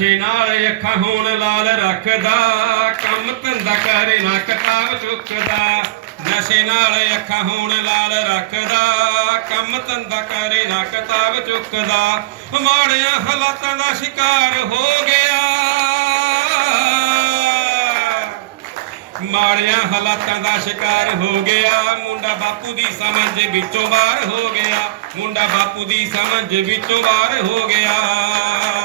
ਨਸ਼ੇ ਨਾਲ ਅੱਖਾਂ ਹੋਣ ਲਾਲ ਰੱਖਦਾ, ਕੰਮ ਧੰਦਾ ਕਰੇ ਨਾ ਕਿਤਾਬ ਚੁੱਕਦਾ। ਨਸ਼ੇ ਨਾਲ ਅੱਖਾਂ ਹੋਣ ਲਾਲ ਰੱਖਦਾ, ਕੰਮ ਧੰਦਾ ਕਰੇ ਨਾ ਕਿਤਾਬ ਚੁੱਕਦਾ। ਮਾੜਿਆਂ ਹਾਲਾਤਾਂ ਦਾ ਸ਼ਿਕਾਰ ਹੋ ਗਿਆ। ਮਾੜਿਆਂ ਹਾਲਾਤਾਂ ਦਾ ਸ਼ਿਕਾਰ ਹੋ ਗਿਆ। ਮੁੰਡਾ ਬਾਪੂ ਦੀ ਸਮਝ ਵਿੱਚੋਂ ਬਾਹਰ ਹੋ ਗਿਆ। ਮੁੰਡਾ ਬਾਪੂ ਦੀ ਸਮਝ ਵਿੱਚੋਂ ਬਾਹਰ ਹੋ ਗਿਆ ਗਿਆ।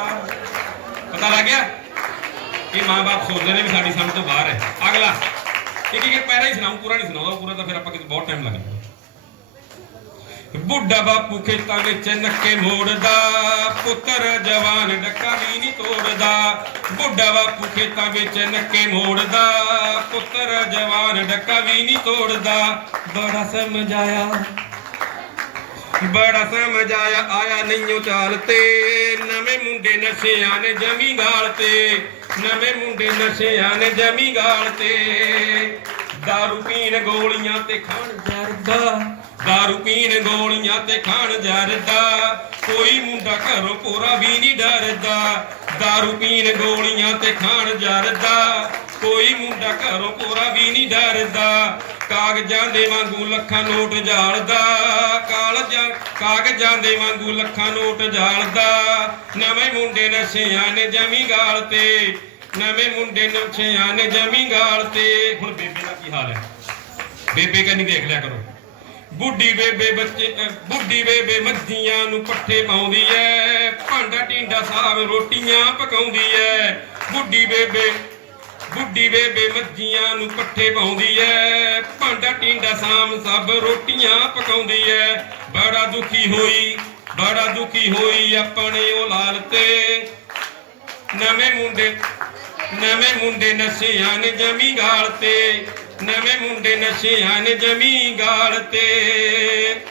ਇਹ ਮਾਂ-ਬਾਪ ਸੋਚਦੇ ਨੇ ਵੀ ਸਾਡੀ ਸਮਝ ਤੋਂ ਬਾਹਰ ਹੈ। ਅਗਲਾ। ਇੱਕ ਇੱਕ ਪੈਰਾ ਹੀ ਸੁਣਾਉਂ ਪੂਰਾ ਨਹੀਂ ਸੁਣਾਉਂਦਾ ਪੂਰਾ ਤਾਂ ਫਿਰ ਆਪਾਂ ਕਿਤੇ ਬਹੁਤ ਟਾਈਮ ਲੱਗ ਜਾਊਗਾ। ਬੁੱਢਾ ਬਾਪੂ ਖੇਤਾਂ ਵਿੱਚ ਨੱਕੇ ਮੋੜਦਾ, ਪੁੱਤਰ ਜਵਾਨ ਡੱਕਾ ਵੀ ਨਹੀਂ ਤੋੜਦਾ। ਬੁੱਢਾ ਬਾਪੂ ਖੇਤਾਂ ਵਿੱਚ ਨੱਕੇ ਮੋੜਦਾ, ਪੁੱਤਰ ਜਵਾਨ ਡੱਕਾ ਵੀ ਨਹੀਂ ਤੋੜਦਾ। ਬੜਾ ਸਮਝਾਇਆ, ਬੜਾ ਸਮਝ ਆਇਆ ਆਇਆ ਚਾਲ ਤੇ। ਨਸ਼ਿਆਂ ਨੇ ਜਮੀ ਗਾਲ ਤੇ, ਨਵੇਂ ਮੁੰਡੇ ਨਸ਼ਿਆਂ ਨੇ ਜਮੀ ਗਾਲ ਤੇ। ਦਾਰੂ ਪੀਣ ਗੋਲੀਆਂ ਤੇ ਖਾਣ ਜਰਦਾ, ਦਾਰੂ ਪੀਣ ਗੋਲੀਆਂ ਤੇ ਖਾਣ ਜਰਦਾ। ਕੋਈ ਮੁੰਡਾ ਘਰੋਂ ਕੋਰਾ ਵੀ ਨਹੀਂ ਡਰਦਾ, ਦਾਰੂ ਪੀਣ ਗੋਲੀਆਂ ਤੇ ਖਾਣ ਜਰਦਾ। ਕੋਈ ਮੁੰਡਾ ਘਰੋਂ ਕੋਰਾ ਵੀ ਨਹੀਂ ਡਰਦਾ, ਕਾਗਜ਼ਾਂ ਦੇ ਵਾਂਗੂ ਲੱਖਾਂ ਨੋਟ ਜਾਲਦਾ। ਕਾਲਜਾਂ ਕਾਗਜ਼ਾਂ ਦੇ ਵਾਂਗੂ ਲੱਖਾਂ ਨੋਟ ਜਾਲਦਾ। ਨਵੇਂ ਮੁੰਡੇ ਨਸ਼ਿਆਂ ਨੇ ਜਮੀ ਗਾਲ ਤੇ। ਨਵੇਂ ਮੁੰਡੇ ਨਸ਼ਿਆਂ ਨੇ ਜਮੀ ਗਾਲ ਤੇ। ਹੁਣ ਬੇਬੇ ਦਾ ਕੀ ਹਾਲ ਹੈ? ਬੇਬੇ ਕਹਿੰਦੀ ਦੇਖ ਲਿਆ ਕਰੋ। ਬੁੱਢੀ ਬੇਬੇ ਬੱਚੇ ਬੁੱਢੀ ਬੇਬੇ ਮੱਝੀਆਂ ਨੂੰ ਪੱਠੇ ਪਾਉਂਦੀ ਐ। ਭਾਂਡਾ ਟਿੰਡਾ ਸਾਬ ਰੋਟੀਆਂ ਪਕਾਉਂਦੀ ਐ। ਬੁੱਢੀ ਬੇਬੇ ਬੁੱਢੀ ਬੇਬੇ ਮੱਝੀਆਂ ਨੂੰ ਪੱਠੇ ਪਾਉਂਦੀ ਐ। ਭਾਂਡਾ ਟਿੰਡਾ ਸਾਮ ਸਭ ਰੋਟੀਆਂ ਪਕਾਉਂਦੀ ਐ। ਬੜਾ ਦੁਖੀ ਹੋਈ, ਬੜਾ ਦੁਖੀ ਹੋਈ ਆਪਣੇ ਉਹ ਲਾਲ ਤੇ। ਨਵੇਂ ਮੁੰਡੇ ਨਵੇਂ ਮੁੰਡੇ ਨਸ਼ਿਆਂ ਨੇ ਜਮੀ ਗਾਲ ਤੇ। ਨਵੇਂ ਮੁੰਡੇ ਨਸ਼ਿਆਂ ਨੇ ਜਮੀ ਗਾਲ ਤੇ।